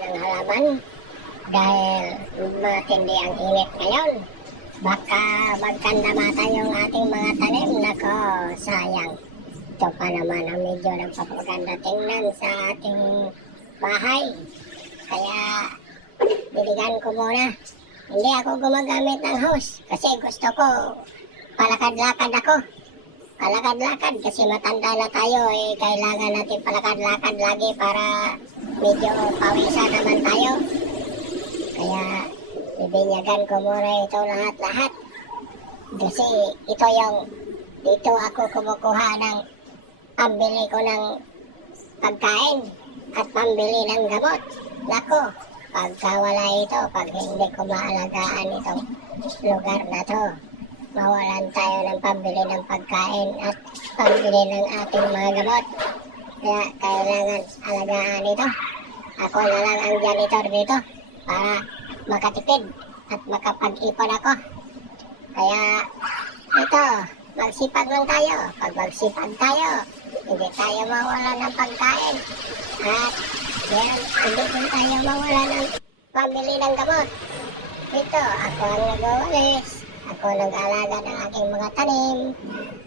ng halaman dahil matindi ang init ngayon. Baka magkandamata yung ating mga tanim. Nako, sayang. Ito pa naman ang medyo nagpapaganda tingnan sa ating bahay. Kaya, diligan ko muna. Hindi ako gumagamit ng hose kasi gusto ko palakad-lakad ako. Palakad-lakad kasi matanda na tayo eh kailangan natin palakad-lakad lagi para medyo pawisan naman tayo. Kaya bibinyagan ko muna ito lahat-lahat. Kasi ito yung dito ako kumukuha ng pambili ko ng pagkain at pambili ng gamot. Nako, pagka wala ito, pag hindi ko maalagaan itong lugar na to, mawalan tayo ng pambili ng pagkain at pambili ng ating mga gamot. Kaya kailangan alagaan ito. Ako na lang ang janitor dito para makatipid at makapag-ipon ako. Kaya ito, magsipag lang tayo. Pag magsipag tayo, hindi tayo mawala ng pagkain. At yan, hindi din tayo mawala ng pambili ng gamot. Ito, ako ang nag-walis. Ako nag-alaga ng aking mga tanim.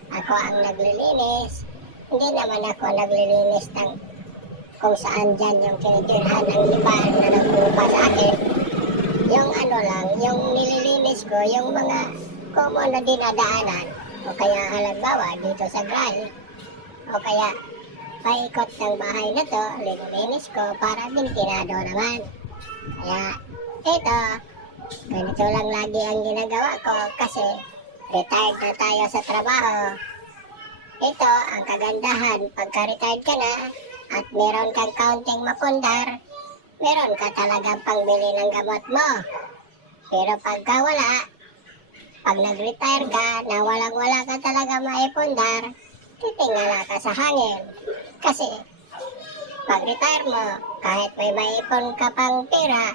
Ako ang naglilinis. Hindi naman ako naglilinis ng kung saan dyan yung tinitirhan ng iba na nagpupa sa akin. Yung ano lang, yung nililinis ko, yung mga common na dinadaanan. O kaya halimbawa dito sa Graal. O kaya paikot ng bahay na to, linilinis ko para bintinado naman. Kaya ito, ganito lang lagi ang ginagawa ko kasi retired na tayo sa trabaho. Ito ang kagandahan, pagka-retired ka na at meron kang kaunting mapundar, meron ka talagang pangbili ng gamot mo. Pero pagka wala, pag nag-retire ka na walang-wala ka talaga maipundar, titingala ka sa hangin. Kasi pag retire mo, kahit may maipon ka pang pera,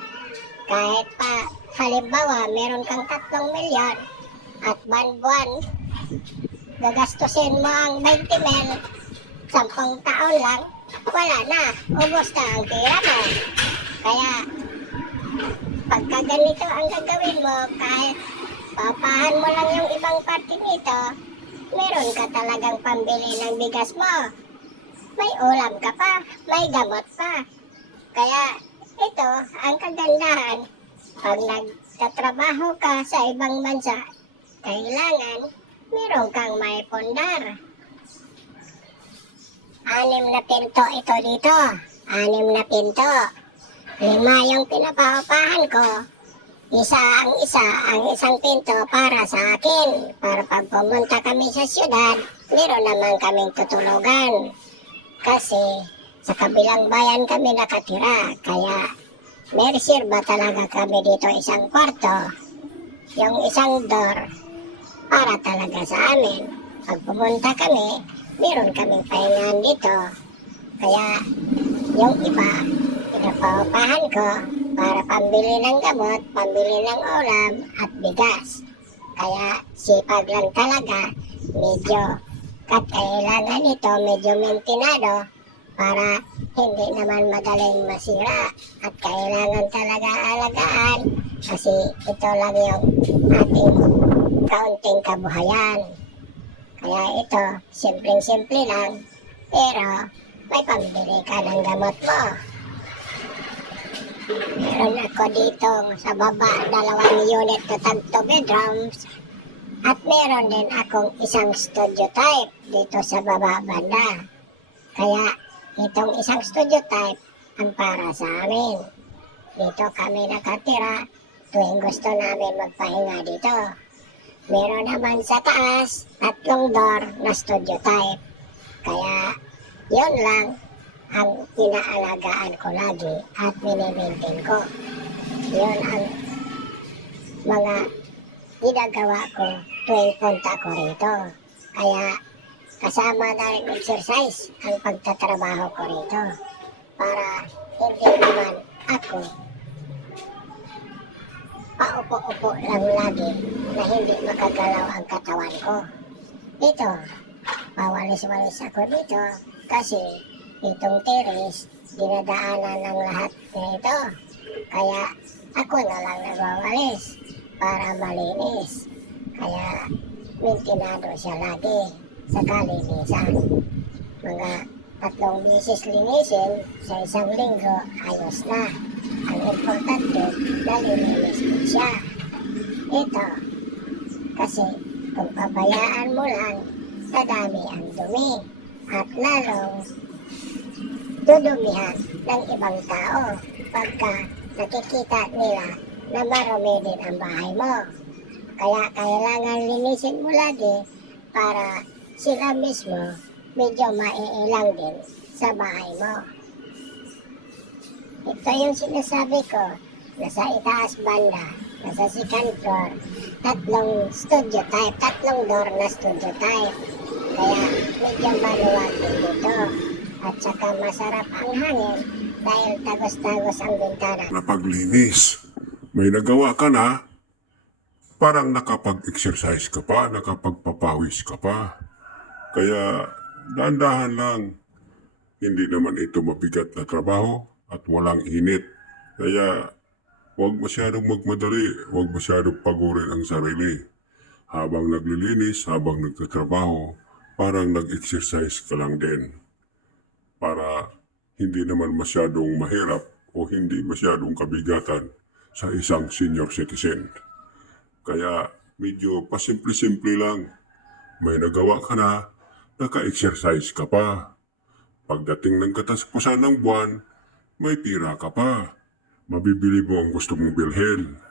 kahit pa halimbawa meron kang tatlong milyon at buwan-buwan gagastusin mo ang 20 mil, sampung taon lang, wala na, ubos na ang pera mo. Kaya, pagka ganito ang gagawin mo, kahit papahan mo lang yung ibang parte nito, meron ka talagang pambili ng bigas mo. May ulam ka pa, may gamot pa. Kaya, ito ang kagandahan. Pag nagtatrabaho ka sa ibang bansa, kailangan meron kang may pundar. Anim na pinto ito dito. Anim na pinto. Lima yung pinapaupahan ko. Isa ang isa, ang isang pinto para sa akin. Para pag pumunta kami sa syudad, meron naman kaming tutulugan. Kasi sa kabilang bayan kami nakatira. Kaya may reserva talaga kami dito isang kwarto. Yung isang door para talaga sa amin. Pag pumunta kami, meron kaming pahingahan dito. Kaya yung iba, pinapaupahan ko para pambili ng gamot, pambili ng ulam at bigas. Kaya sipag lang talaga, medyo kat kailangan ito, medyo mentinado para hindi naman madaling masira at kailangan talaga alagaan kasi ito lang yung ating kaunting kabuhayan. Kaya ito, simpleng-simple lang, pero may pambili ka ng gamot mo. Meron ako dito sa baba, dalawang unit na tag two bedrooms. At meron din akong isang studio type dito sa baba banda. Kaya itong isang studio type ang para sa amin. Dito kami nakatira tuwing gusto namin magpahinga dito. Meron naman sa taas, tatlong door na studio type. Kaya, yun lang ang inaalagaan ko lagi at minimaintain ko. Yun ang mga ginagawa ko tuwing punta ko rito. Kaya, kasama na rin exercise ang pagtatrabaho ko rito. Para hindi naman ako paupo-upo lang lagi na hindi makagalaw ang katawan ko. Ito, pawalis-walis ako dito kasi itong teres dinadaanan ng lahat nito. Kaya ako na lang nagwawalis para malinis. Kaya mintinado siya lagi sa kalinisan. Mga tatlong bisis linisin sa isang linggo, ayos na. Importante, nalilinis din siya. Ito, kasi kung pabayaan mo lang, dadami ang dumi at lalong dudumihan ng ibang tao pagka nakikita nila na marami din ang bahay mo. Kaya kailangan linisin mo lagi para sila mismo medyo maiilang din sa bahay mo. Ito yung sinasabi ko, nasa itaas banda, nasa second floor, tatlong studio type, tatlong door na studio type. Kaya medyo maluwag din dito. At saka masarap ang hangin dahil tagos-tagos ang bintana. Napaglinis. May nagawa ka na. Parang nakapag-exercise ka pa, nakapagpapawis ka pa. Kaya dahan-dahan lang. Hindi naman ito mabigat na trabaho at walang init. Kaya huwag masyadong magmadali, huwag masyadong pagurin ang sarili. Habang naglilinis, habang nagtatrabaho, parang nag-exercise ka lang din. Para hindi naman masyadong mahirap o hindi masyadong kabigatan sa isang senior citizen. Kaya medyo pasimple-simple lang. May nagawa ka na, naka-exercise ka pa. Pagdating ng katapusan ng buwan, may pira ka pa. Mabibili mo ang gusto mong bilhin.